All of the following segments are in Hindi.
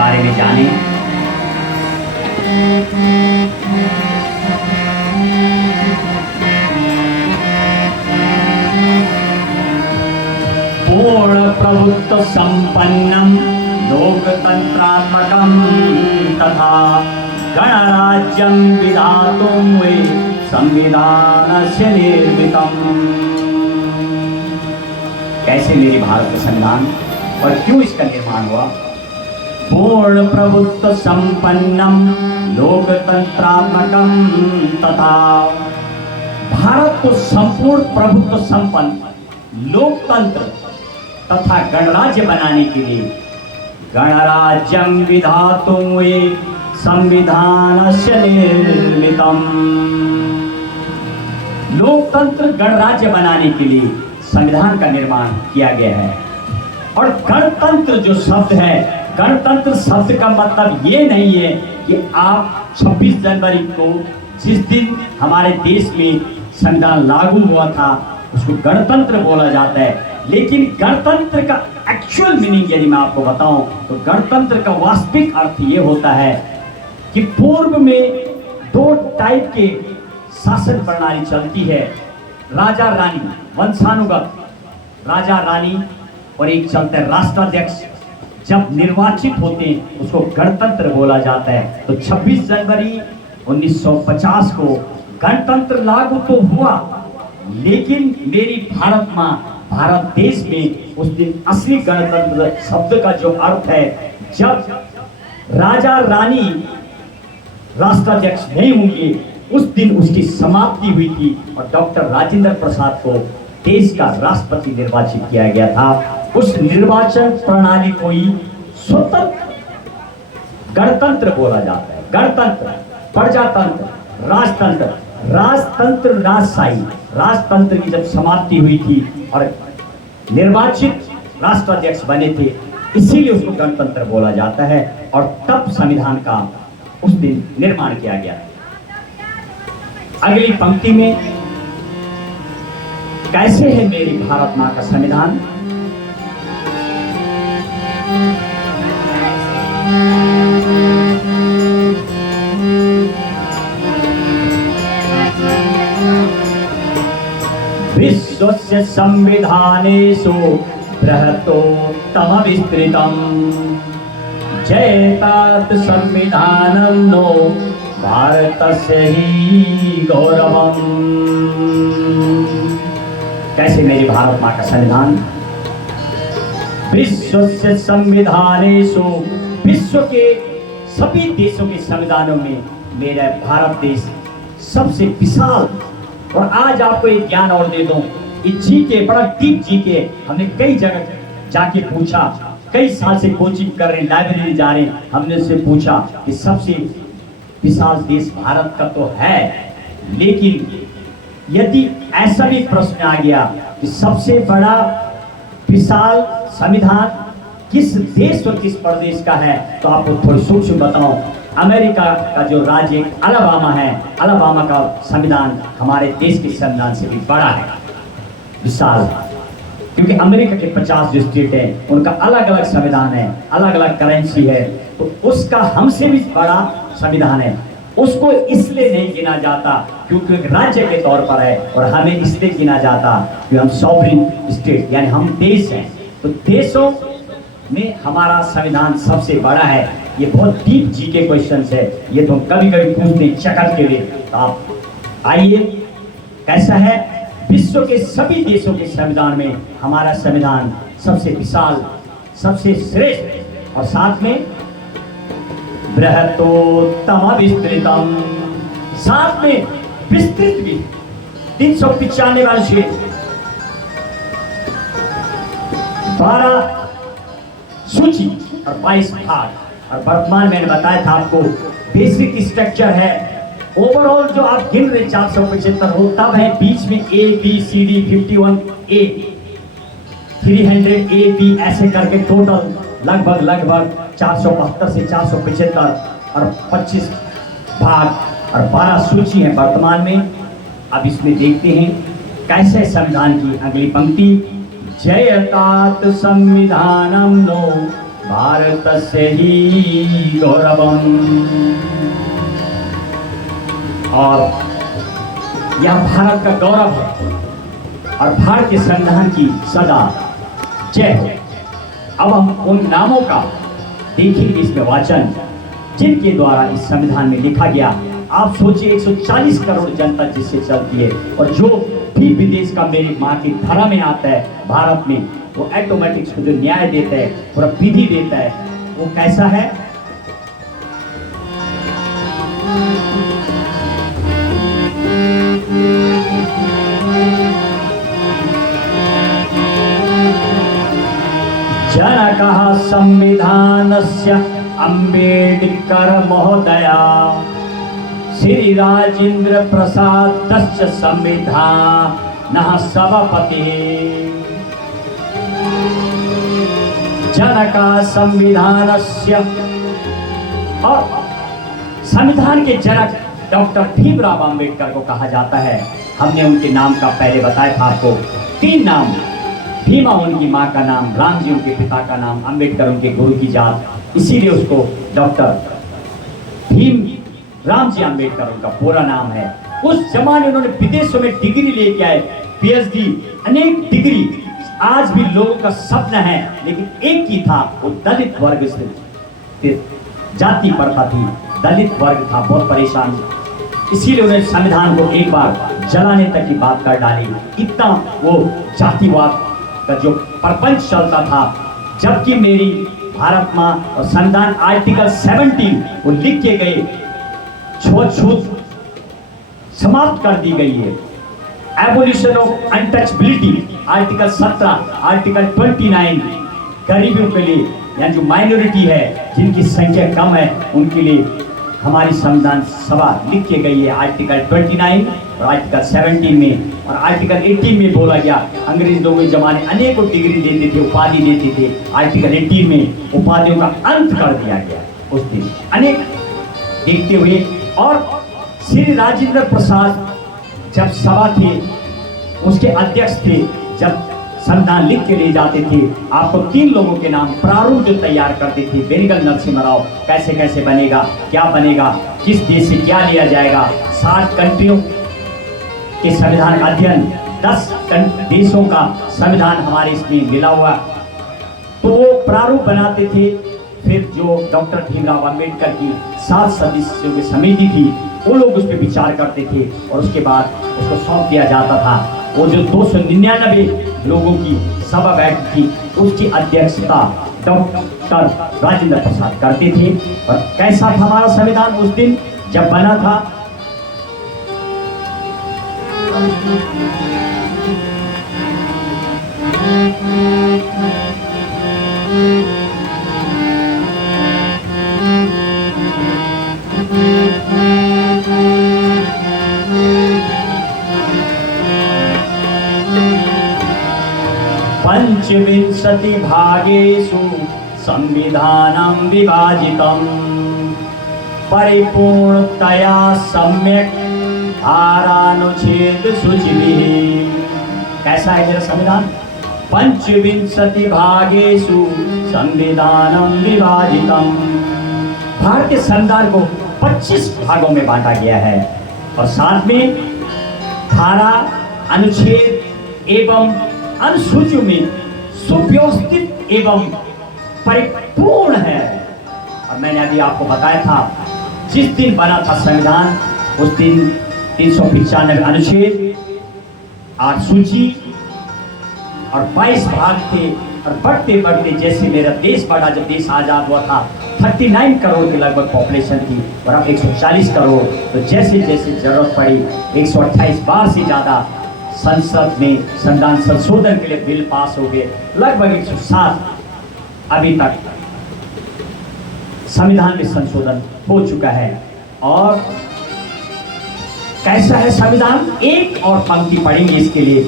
बारे में जानें। पूर्ण प्रभुत्व संपन्नम लोकतंत्रात्मकम तथा गणराज्यम विधातुं वे संविधानस्य निर्मितम्। कैसे मेरी भारत का संविधान और क्यों इसका निर्माण हुआ? पूर्ण प्रभुत्व संपन्नम लोकतंत्रात्मकम तथा, भारत को संपूर्ण प्रभुत्व संपन्न लोकतंत्र तथा गणराज्य बनाने के लिए गणराज्यम विधातुं वे संविधानस्य निर्मितम्। लोकतंत्र गणराज्य बनाने के लिए संविधान का निर्माण किया गया है। और गणतंत्र जो शब्द है, गणतंत्र शब्द का मतलब ये नहीं है कि आप 26 जनवरी को जिस दिन हमारे देश में संविधान लागू हुआ था उसको गणतंत्र बोला जाता है। लेकिन गणतंत्र का एक्चुअल मीनिंग यदि मैं आपको बताऊं तो गणतंत्र का वास्तविक अर्थ ये होता है कि पूर्व में दो टाइप के शासन प्रणाली चलती है, राजा रानी, वंशानुगत राजा रानी, और एक चलता है राष्ट्राध्यक्ष। जब निर्वाचित होते हैं उसको गणतंत्र बोला जाता है। तो 26 जनवरी 1950 को गणतंत्र लागू तो हुआ, लेकिन मेरी भारत माँ भारत देश में उस दिन असली गणतंत्र शब्द का जो अर्थ है, जब राजा रानी राष्ट्राध्यक्ष नहीं होंगे उस दिन उसकी समाप्ति हुई थी और डॉक्टर राजेंद्र प्रसाद को देश का राष्ट्रपति निर्वाचित किया गया था। उस निर्वाचन प्रणाली को ही स्वतंत्र गणतंत्र बोला जाता है। गणतंत्र, प्रजातंत्र, राजतंत्र, राजतंत्र राजशाही, राजतंत्र की जब समाप्ति हुई थी और निर्वाचित राष्ट्राध्यक्ष बने थे, इसीलिए उसको गणतंत्र बोला जाता है। और तब संविधान का उस दिन निर्माण किया गया। अगली पंक्ति में कैसे है मेरी भारत मां का संविधान? विश्वस्य संविधानेषु बृहत्तोत्तम विस्तृतम् जयतात संविधानं नो भारतस्य ही गौरवम्। कैसे मेरी भारत मां का संविधान? विश्वस्य संविधानेषु, विश्व के सभी देशों के संविधानों में मेरा भारत देश सबसे विशाल। और आज आपको एक ज्ञान और दे दूं, जी के बड़ा डीप जी के हमने कई जगह जाके पूछा, कई साल से कोचिंग कर रहे हैं, लाइब्रेरी जा रहे हैं, हमने उससे पूछा कि सबसे विशाल देश भारत का तो है, लेकिन यदि ऐसा भी प्रश्न आ गया कि सबसे बड़ा विशाल संविधान किस देश और किस प्रदेश का है, तो आपको थोड़ी सूक्ष्म बताऊं। अमेरिका का जो राज्य अलाबामा है, अलाबामा का संविधान हमारे देश के संविधान से भी बड़ा है, विशाल। क्योंकि अमेरिका के 50 जो स्टेट है उनका अलग अलग संविधान है, अलग अलग करेंसी है, तो उसका हमसे भी बड़ा संविधान है। उसको इसलिए नहीं गिना जाता क्योंकि एक राज्य के तौर पर है, और हमें इसलिए गिना जाता कि हम सॉवरेन स्टेट यानी हम देश हैं। तो देशों में हमारा संविधान सबसे बड़ा है। ये बहुत डीप जी के क्वेश्चन है, ये तो कभी कभी पूछते चकर के लिए। तो आप आइए, कैसा है? विश्व के सभी देशों के संविधान में हमारा संविधान सबसे विशाल, सबसे श्रेष्ठ, और साथ में बृहत्तोत्तम विस्तृतम, साथ में विस्तृत भी 395 अनुच्छेद, 12 सूची और 22 भाग। और वर्तमान मैंने बताया था आपको बेसिक स्ट्रक्चर है। ओवरऑल जो आप गिन रहे 475 हो, तब है बीच में A B C D 51A 300 A B ऐसे करके टोटल लगभग 472 से 475 और 25 भाग और 12 सूची है वर्तमान में। अब इसमें देखते हैं कैसे संविधान की अगली पंक्ति, जयतात संविधानम नो भारतस्य हि गौरवम्। और यह भारत का गौरव है और भारतीय संविधान की सदा जय हो। अब हम उन नामों का देखेंगे इसमें वाचन जिनके द्वारा इस संविधान में लिखा गया। आप सोचिए 140 करोड़ जनता जिससे चलती है और जो भी विदेश का मेरी माँ की धरा में आता है भारत में, वो ऑटोमेटिक उसको जो न्याय देता है, पूरा विधि देता है, वो कैसा है? जनकः संविधानस्य अम्बेडकर महोदया श्री राजेंद्र प्रसादस्य संविधानः सभापतिः। जनकः संविधानस्य, और संविधान के जनक डॉक्टर भीमराव अंबेडकर को कहा जाता है। हमने उनके नाम का पहले बताया था आपको, 3 नाम। भीमा उनकी माँ का नाम, राम जी उनके पिता का नाम, अंबेडकर उनके गुरु की जात, इसीलिए उसको डॉक्टर भीम राम जी अंबेडकर उनका पूरा नाम है। उस जमाने उन्होंने विदेशों में डिग्री लेके आए, पीएचडी, अनेक डिग्री। आज भी लोगों का सपना है, लेकिन एक ही था, वो दलित वर्ग से जाति प्रथा थी, दलित वर्ग था, बहुत परेशान। इसीलिए उन्हें संविधान को एक बार जलाने तक की बात कर डाली। इतना वो जातिवाद का जो प्रपंच चलता था, जबकि मेरी भारत माँ और संविधान आर्टिकल 17 वो लिख के गए, छूत समाप्त कर दी गई है। Abolition of untouchability article 17, article 29 गरीबों के लिए या जो माइनॉरिटी है, जिनकी संख्या कम है, उनके लिए हमारी संविधान सभा लिख के गई है। आर्टिकल 29 और आर्टिकल 17 में और आर्टिकल 18 में बोला गया, अंग्रेज लोगों के जमाने अनेकों डिग्री देते थे, उपाधि देते थे। आर्टिकल 18 में उपाधियों का अंत कर दिया गया उस दिन अनेक देखते हुए। और श्री राजेंद्र प्रसाद जब सभा थे, उसके अध्यक्ष थे, जब संविधान लिख के ले जाते थे, आपको 3 लोगों के नाम प्रारूप जो तैयार करते थे, बेनीगल नरसिम्हा राव, कैसे कैसे बनेगा, क्या बनेगा, किस देश से क्या लिया जाएगा, 60 कंट्रियों के संविधान का अध्ययन, 10 देशों का संविधान हमारे इसमें मिला हुआ, तो वो प्रारूप बनाते थे। फिर जो डॉक्टर भीमराव अंबेडकर की 7 सदस्यों की समिति थी, वो लोग उस पर विचार करते थे और उसके बाद उसको सौंप दिया जाता था। वो जो 299 लोगों की सभा बैठती थी, उसकी अध्यक्षता डॉक्टर राजेंद्र प्रसाद करते थे। और कैसा था हमारा संविधान उस दिन जब बना था? पंचविंशति भागेषु संविधानं विभाजितं परिपूर्णतया सम्यक् धारानुच्छेद सूचिभिः। कैसा है मेरा संविधान? पंचविंशति भागेषु संविधानं विभाजितं। भारतीय संविधान को 25 भागों में बांटा गया है और साथ में धारा, अनुच्छेद एवं अनुसूचियों में सुव्यवस्थित एवं परिपूर्ण है। और मैंने अभी आपको बताया था, जिस दिन बना था संविधान, उस दिन 395 अनुच्छेद, 8 सूची और 22 भाग थे। और बढ़ते बढ़ते जैसे मेरा देश बढ़ा, जब देश आज़ाद हुआ था 39 करोड़ के लगभग पॉपुलेशन थी और अब 140 करोड़। तो जैसे जैसे जरूरत पड़ी 128 बार से ज़्यादा संसद में संविधान संशोधन के लिए बिल पास हो गए। लगभग 107 अभी तक संविधान में संशोधन हो चुका है। और कैसा है संविधान? एक और पंक्ति पढ़ेंगे इसके लिए।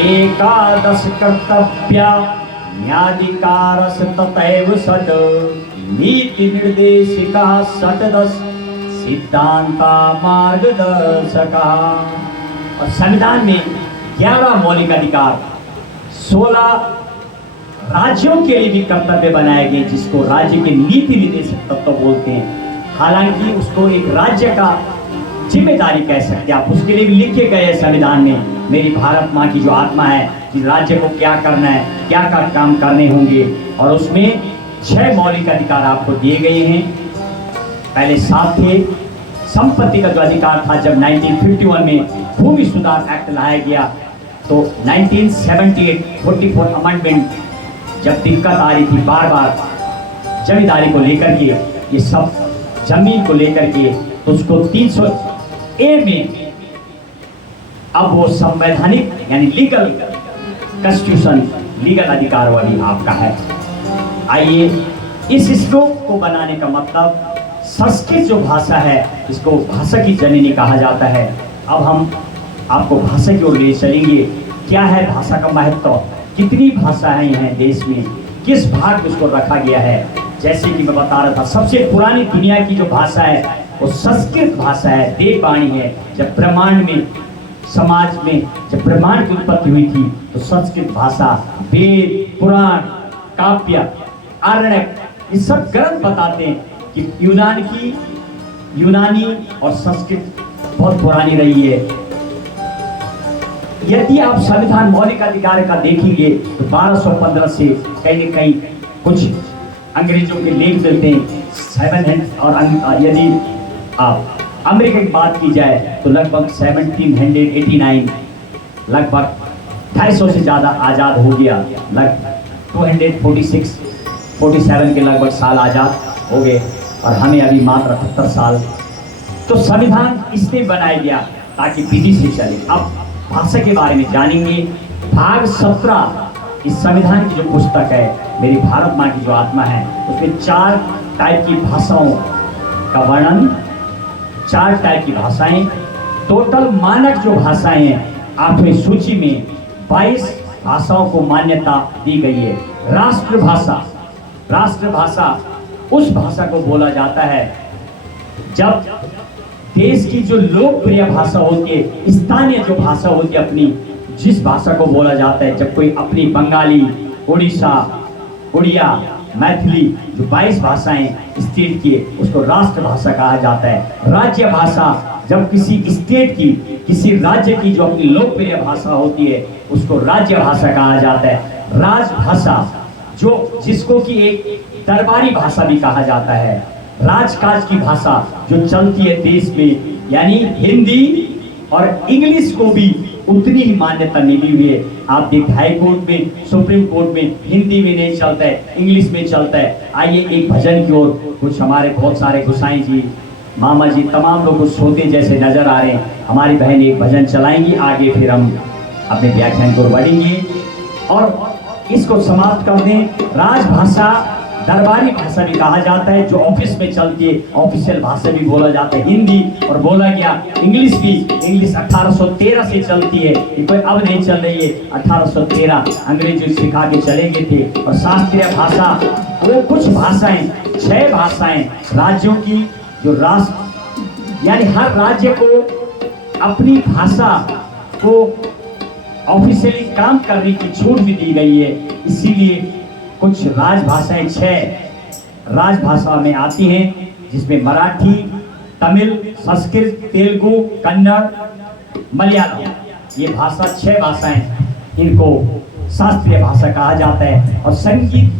एकादश एकादश कर्तव्य न्याधिकार तथैव षट् नीति निर्देशिका षट्दश सिद्धांता मार्गदर्शका। और संविधान में 11 मौलिक अधिकार, 16 राज्यों के लिए भी कर्तव्य बनाए गए, जिसको राज्य के नीति निर्देशक तत्व बोलते हैं। हालांकि उसको एक राज्य का जिम्मेदारी कह सकते हैं आप, उसके लिए भी लिखे गए हैं संविधान में। मेरी भारत माँ की जो आत्मा है कि राज्य को क्या करना है, क्या क्या काम करने होंगे, और उसमें 6 मौलिक अधिकार आपको दिए गए हैं। पहले 7 थे। संपत्ति का जो अधिकार था, जब 1951 में भूमि सुधार एक्ट लाया गया तो 1978 44 अमेंडमेंट जब दिक्कत आ रही थी बार बार जमींदारी को लेकर के, ये सब जमीन को लेकर के, तो उसको 300A में अब वो संवैधानिक यानी लीगल कॉन्स्टिट्यूशन, लीगल अधिकार वाली आपका है। आइए, इस श्लोक को बनाने का मतलब, संस्कृत जो भाषा है इसको भाषा की जननी कहा जाता है। अब हम आपको भाषा की ओर ले चलेंगे। क्या है भाषा का महत्व, कितनी भाषाएं हैं देश में, किस भाग में उसको रखा गया है। जैसे कि मैं बता रहा था, सबसे पुरानी दुनिया की जो भाषा है वो संस्कृत भाषा है, देववाणी है। जब ब्रह्मांड में, समाज में जब ब्रह्मांड की उत्पत्ति हुई थी तो संस्कृत भाषा, वेद, पुराण, काव्य, आरण्यक, ये सब ग्रंथ बताते हैं कि यूनानी और संस्कृत बहुत पुरानी रही है। यदि आप संविधान मौलिक अधिकार का देखेंगे तो 1215 से कहीं न कहीं कुछ अंग्रेजों के लेख मिलते हैं 700, और यदि आप अमेरिका की बात की जाए तो लगभग 1789, लगभग 250 से ज़्यादा आज़ाद हो गया। लगभग 247 के लगभग साल आज़ाद हो गए, और हमें अभी मात्र 78 साल। तो संविधान इसलिए बनाया गया ताकि विधि से चले। अब भाषा के बारे में जानेंगे। भाग 17 इस संविधान की जो पुस्तक है, मेरी भारत माँ की जो आत्मा है, उसमें 4 टाइप की भाषाओं का वर्णन, 4 टाइप की भाषाएं, टोटल मानक जो भाषाएं हैं 8वीं सूची में 22 भाषाओं को मान्यता दी गई है। राष्ट्रभाषा, राष्ट्रभाषा उस भाषा को बोला जाता है जब देश की जो लोकप्रिय भाषा होती है, स्थानीय जो भाषा होती है अपनी, जिस भाषा को बोला जाता है, जब कोई अपनी बंगाली, उड़ीसा, उड़िया, मैथिली, जो 22 भाषाएं स्टेट की, उसको राष्ट्रभाषा कहा जाता है। राज्य भाषा, जब किसी स्टेट की, किसी राज्य की जो अपनी लोकप्रिय भाषा होती है, उसको राज्य भाषा कहा जाता है। राजभाषा, जो जिसको कि एक दरबारी भाषा भी कहा जाता है। राजकाज की भाषा जो चलती है देश में, यानी हिंदी और इंग्लिश को भी उतनी ही मान्यता मिली हुई है। आप देखिए हाई कोर्ट में, सुप्रीम कोर्ट में हिंदी में नहीं चलता है, इंग्लिश में चलता है। आइए एक भजन की ओर, कुछ हमारे बहुत सारे गोसाई जी, मामा जी, तमाम लोग सोते जैसे नजर आ रहे हैं। हमारी बहन एक भजन चलाएंगी, आगे फिर हम अपने व्याख्यान को बढ़ेंगे और इसको समाप्त कर दें। राजभाषा दरबारी भाषा भी कहा जाता है, जो ऑफिस में चलती है, ऑफिशियल भाषा भी बोला जाता है हिंदी, और बोला गया इंग्लिश भी। इंग्लिश 1813 से चलती है, ये कोई अब नहीं चल रही है, 1813 अंग्रेज सिखा के चले गए थे। और शास्त्रीय भाषा, वो कुछ भाषाएं, 6 भाषाएं राज्यों की, जो राष्ट्र यानी हर राज्य को अपनी भाषा को ऑफिशियली काम करने की छूट भी दी गई है। इसीलिए कुछ राजभाषाएं 6 राजभाषा में आती हैं, जिसमें मराठी, तमिल, संस्कृत, तेलुगु, कन्नड़, मलयालम, ये भाषा 6 भाषाएं, इनको शास्त्रीय भाषा कहा जाता है। और संगीत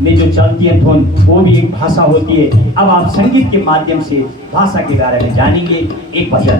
में जो चलती है धुन, वो भी एक भाषा होती है। अब आप संगीत के माध्यम से भाषा के बारे में जानेंगे। एक भजन।